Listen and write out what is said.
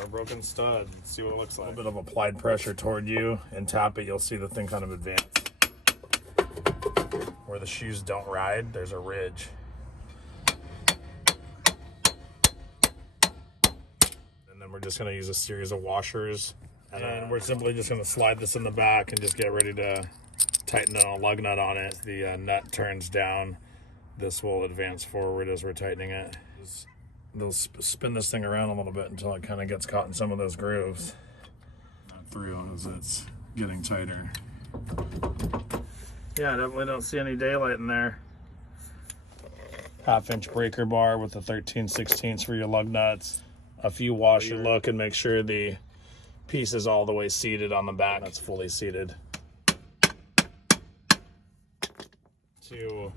or a broken stud. Let's see what it looks like. A little bit of applied pressure toward you and tap it, you'll see the thing kind of advance. Where the shoes don't ride, there's a ridge. And then we're just gonna use a series of washers. And then we're simply just gonna slide this in the back and just get ready to tighten a lug nut on it. The nut turns down. This will advance forward as we're tightening it. They'll spin this thing around a little bit until it kind of gets caught in some of those grooves. Not through as it's getting tighter. Yeah, definitely don't see any daylight in there. 1/2-inch breaker bar with a 13/16 for your lug nuts. A few washer look and make sure the piece is all the way seated on the back. That's fully seated. To